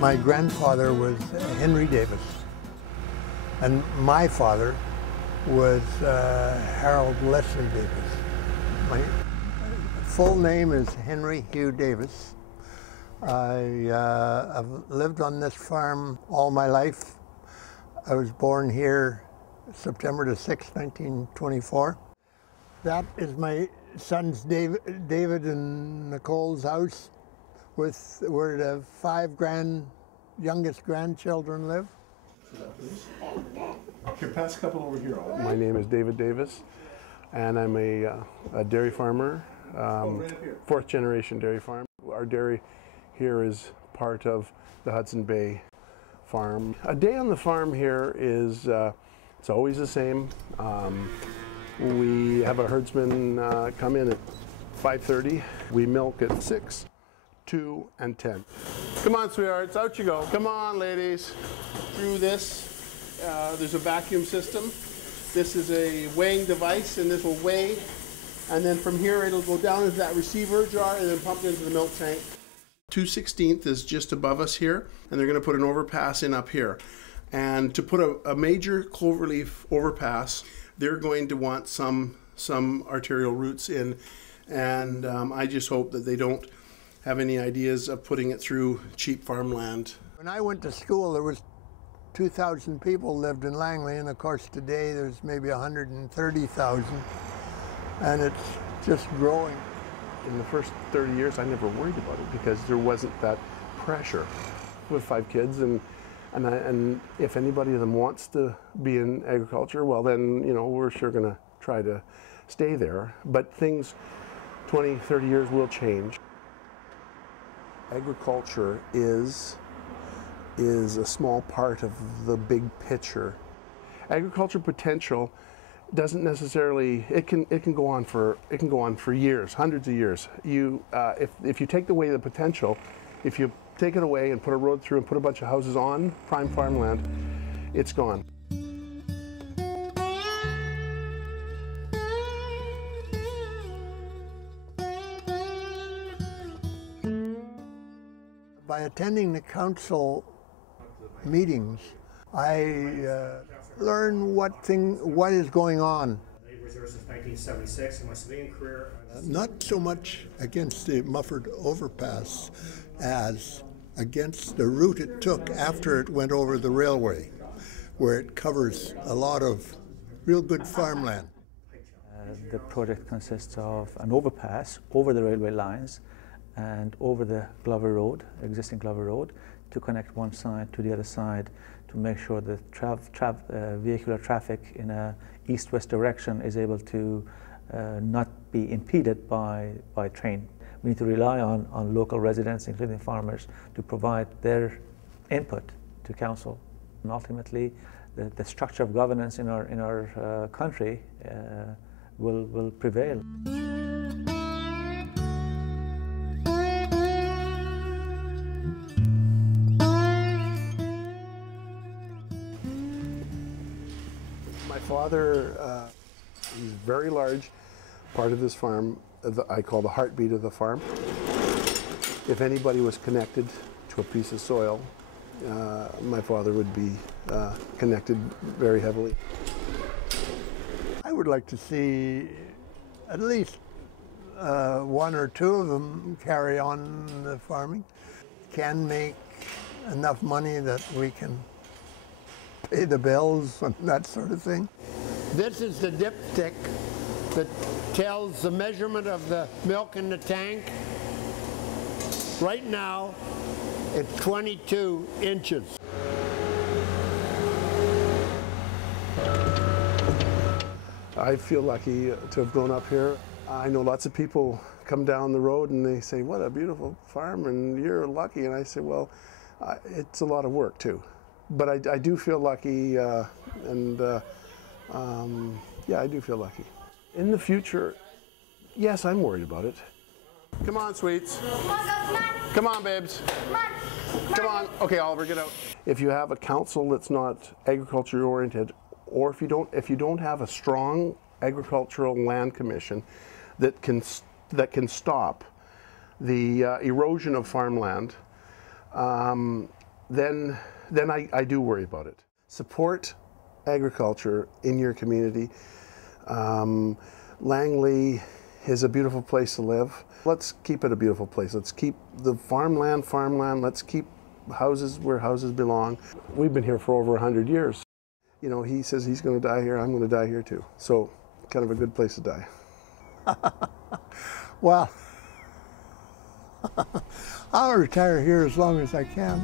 My grandfather was Henry Davis, and my father was Harold Leslie Davis. My full name is Henry Hugh Davis. I've lived on this farm all my life. I was born here September the 6th, 1924. That is my sons David and Nicole's house, where the youngest grandchildren live. Here, pass a couple over here. My name is David Davis, and I'm a dairy farmer, fourth generation dairy farm. Our dairy here is part of the Hudson Bay farm. A day on the farm here is, it's always the same. We have a herdsman come in at 5:30. We milk at 6, 2, and 10. Come on, sweethearts, out you go. Come on, ladies. Through this, there's a vacuum system. This is a weighing device, and this will weigh. And then from here, it'll go down into that receiver jar and then pumped into the milk tank. 2/16 is just above us here, and they're going to put an overpass in up here. And to put a major cloverleaf overpass, they're going to want some arterial routes in, and I just hope that they don't have any ideas of putting it through cheap farmland. When I went to school, there was 2,000 people lived in Langley, and of course today there's maybe 130,000, and it's just growing. In the first 30 years, I never worried about it because there wasn't that pressure. We have 5 kids, and if anybody of them wants to be in agriculture, well then, you know, we're sure going to try to stay there. But things 20, 30 years will change. Agriculture is a small part of the big picture. Agriculture potential doesn't necessarily, it can go on for years, hundreds of years. If you take away the potential, if you take it away and put a road through and put a bunch of houses on prime farmland, it's gone. By attending the council meetings, I learn what is going on. Since 1976 in my civilian career. Not so much against the Mufford overpass as against the route it took after it went over the railway, where it covers a lot of real good farmland. The project consists of an overpass over the railway lines and over the Glover Road, existing Glover Road, to connect one side to the other side to make sure that vehicular traffic in a east-west direction is able to not be impeded by train. We need to rely on local residents, including farmers, to provide their input to council. And ultimately, the structure of governance in our country will prevail. My father is very large part of this farm. I call the heartbeat of the farm. If anybody was connected to a piece of soil, my father would be connected very heavily. I would like to see at least 1 or 2 of them carry on the farming. Can make enough money that we can pay the bills and that sort of thing. This is the dipstick that tells the measurement of the milk in the tank. Right now, it's 22 inches. I feel lucky to have grown up here. I know lots of people come down the road and they say, what a beautiful farm, and you're lucky. And I say, well, it's a lot of work too. But I do feel lucky, yeah, I do feel lucky. In the future, yes, I'm worried about it. Come on, sweets. Come on, babes. Come on. Okay, Oliver, get out. If you have a council that's not agriculture oriented, or if you don't have a strong agricultural land commission that can stop the erosion of farmland, then I do worry about it. Support agriculture in your community. Langley is a beautiful place to live. Let's keep it a beautiful place. Let's keep the farmland. Let's keep houses where houses belong. We've been here for over 100 years. You know, he says he's going to die here. I'm going to die here too. So kind of a good place to die. Well, I'll retire here as long as I can.